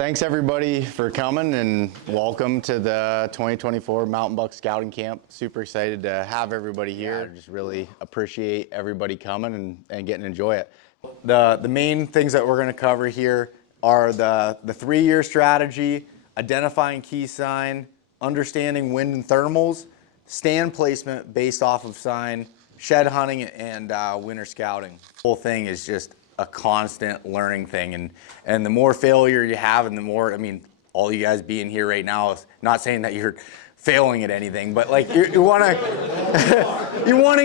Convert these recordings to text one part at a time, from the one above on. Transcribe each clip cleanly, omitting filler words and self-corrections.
Thanks everybody for coming and welcome to the 2024 Mountain Buck Scouting Camp. Super excited to have everybody here. Just really appreciate everybody coming and getting to enjoy it. The main things that we're going to cover here are the 3-year strategy, identifying key sign, understanding wind and thermals, stand placement based off of sign, shed hunting, and winter scouting. The whole thing is just a constant learning thing, and the more failure you have, and the more, I mean, all you guys being here right now is not saying that you're failing at anything, but like you're wanting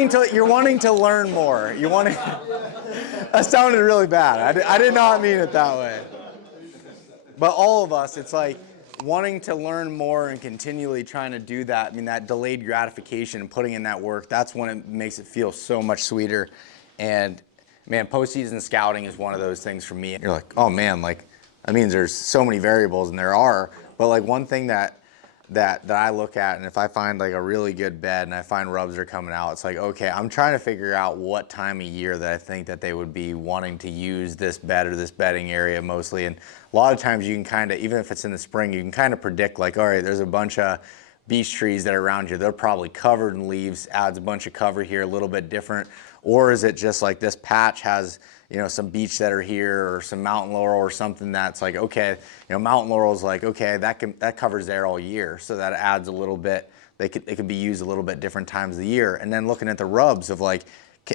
to learn more. That sounded really bad. I did not mean it that way. But all of us, it's like wanting to learn more and continually trying to do that. I mean, that delayed gratification and putting in that work, that's when it makes it feel so much sweeter. And man, postseason scouting is one of those things for me. You're like, oh man, like that means there's so many variables, and there are. But like one thing that I look at, and if I find like a really good bed and I find rubs are coming out, it's like, okay, I'm trying to figure out what time of year that I think that they would be wanting to use this bed or this bedding area mostly. And a lot of times you can kind of, even if it's in the spring, you can kind of predict like, all right, there's a bunch of beech trees that are around you. They're probably covered in leaves, adds a bunch of cover here, a little bit different. Or is it just like this patch has, you know, some beech that are here or some mountain laurel or something that's like, okay, you know, mountain laurel is like, okay, that covers there all year. So that adds a little bit, they could be used a little bit different times of the year. And then looking at the rubs of like,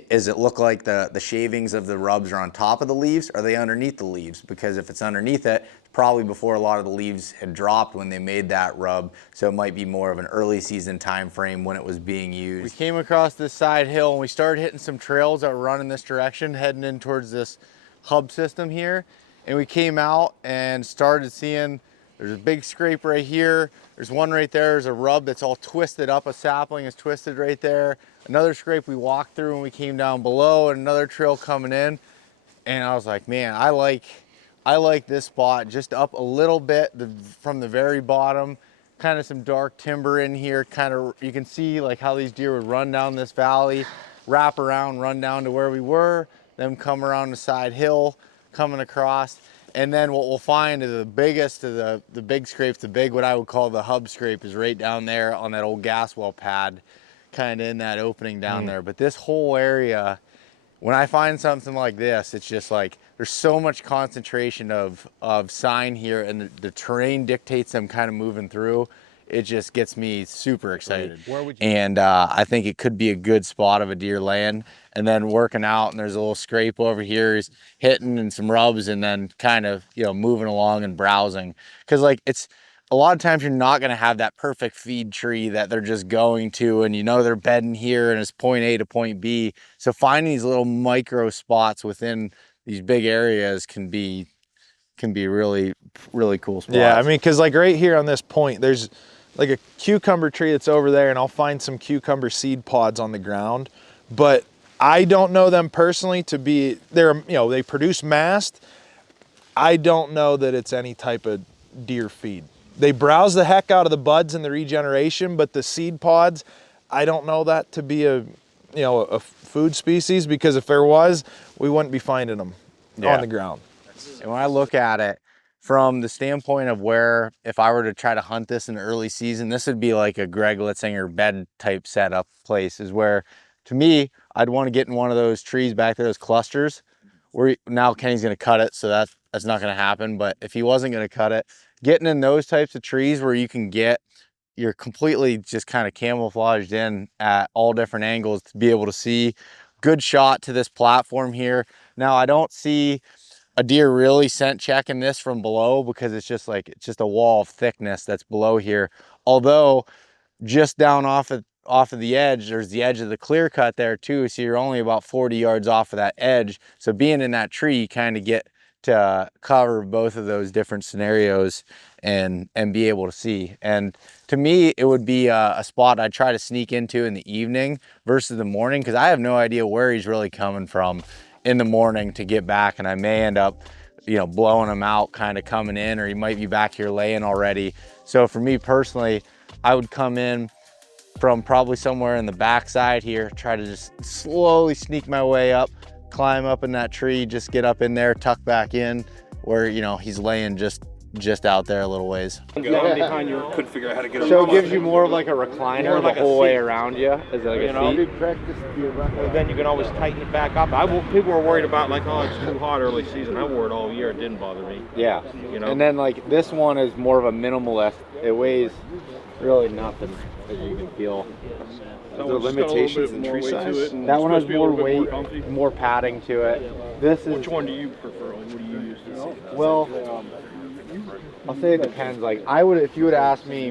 does it look like the shavings of the rubs are on top of the leaves? Or are they underneath the leaves? Because if it's underneath it, it's probably before a lot of the leaves had dropped when they made that rub. So it might be more of an early season time frame when it was being used. We came across this side hill and we started hitting some trails that were running this direction, heading in towards this hub system here. And we came out and started seeing there's a big scrape right here. There's one right there. There's a rub that's all twisted up. A sapling is twisted right there. Another scrape we walked through when we came down below, and another trail coming in. And I was like, man, I like this spot just up a little bit from the very bottom. Kind of some dark timber in here. Kind of, you can see like how these deer would run down this valley, wrap around, run down to where we were, then come around the side hill, coming across. And then what we'll find is the biggest of the big scrapes, what I would call the hub scrape, is right down there on that old gas well pad, kind of in that opening down there. But this whole area, when I find something like this, it's just like there's so much concentration of sign here, and the terrain dictates them kind of moving through. It just gets me super excited. Where would you? And I think it could be a good spot of a deer laying, and then working out, and there's a little scrape over here. He's hitting and some rubs, and then kind of, you know, moving along and browsing. Because like it's a lot of times you're not going to have that perfect feed tree that they're just going to, and you know they're bedding here and it's point A to point B. So finding these little micro spots within these big areas can be really, really cool spots. Yeah, I mean, because like right here on this point, there's like a cucumber tree that's over there, and I'll find some cucumber seed pods on the ground, but I don't know them personally to be, they produce mast. I don't know that it's any type of deer feed. They browse the heck out of the buds in the regeneration, but the seed pods, I don't know that to be a food species, because if there was, we wouldn't be finding them on the ground. And when I look at it from the standpoint of where, if I were to try to hunt this in the early season, this would be like a Greg Litzinger bed type setup place, is where, to me, I'd want to get in one of those trees back there, those clusters, where now Kenny's going to cut it, so that's not going to happen. But if he wasn't going to cut it, getting in those types of trees where you're completely just kind of camouflaged in at all different angles to be able to see good shot to this platform here. Now, I don't see a deer really scent checking this from below, because it's just a wall of thickness that's below here. Although just down off of the edge, there's the edge of the clear cut there too. So you're only about 40 yards off of that edge. So being in that tree, you kind of get to cover both of those different scenarios and be able to see. And to me, it would be a spot I'd try to sneak into in the evening versus the morning, because I have no idea where he's really coming from in the morning to get back, and I may end up, you know, blowing him out kind of coming in, or he might be back here laying already. So for me personally, I would come in from probably somewhere in the backside here, try to just slowly sneak my way up, climb up in that tree, just get up in there, tuck back in where, you know, he's laying just just out there a little ways. Behind you, couldn't figure out how to get So it gives you more of like a recliner More like the a whole way seat. around you. Is it like You a know, seat? then you can always tighten it back up. People were worried about like, oh, it's too hot early season. I wore it all year. It didn't bother me. Yeah. You know? And then like this one is more of a minimalist. It weighs really nothing, as you can feel. That there one's just got a little limitations bit in more tree weight to size? it, and That it's one has supposed to be a more little bit weight, comfy. more padding to it. This is Which one do you prefer? Like, what do you use? well. I'll say it depends. Like I would, if you would ask me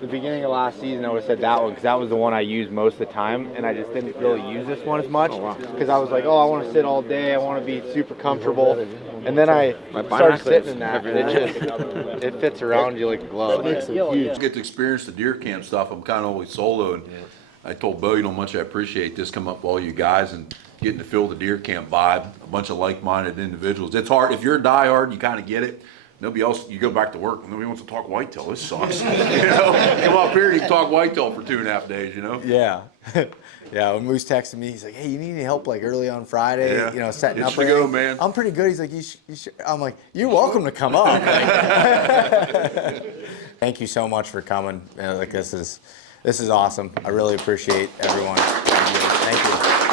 the beginning of last season, I would have said that one because that was the one I used most of the time, and I just didn't really use this one as much because I was like, oh, I want to sit all day, I want to be super comfortable, and then I started sitting in that, and it fits around you like a glove. Get to experience the deer camp stuff. I'm kind of always solo, and I told Beau, you know, how much I appreciate this coming up with all you guys and getting to feel the deer camp vibe. A bunch of like-minded individuals. It's hard if you're a diehard, you kind of get it. Nobody else, you go back to work, nobody wants to talk whitetail. This sucks. You know, come up here, you can talk whitetail for 2.5 days. You know. Yeah. Yeah, when Moose texted me, he's like, "Hey, you need any help like early on Friday? Yeah. You know, setting It's up." to go, everything?" man. I'm pretty good. He's like, you should. I'm like, "You're welcome to come up." Thank you so much for coming. Like this is awesome. I really appreciate everyone. Thank you.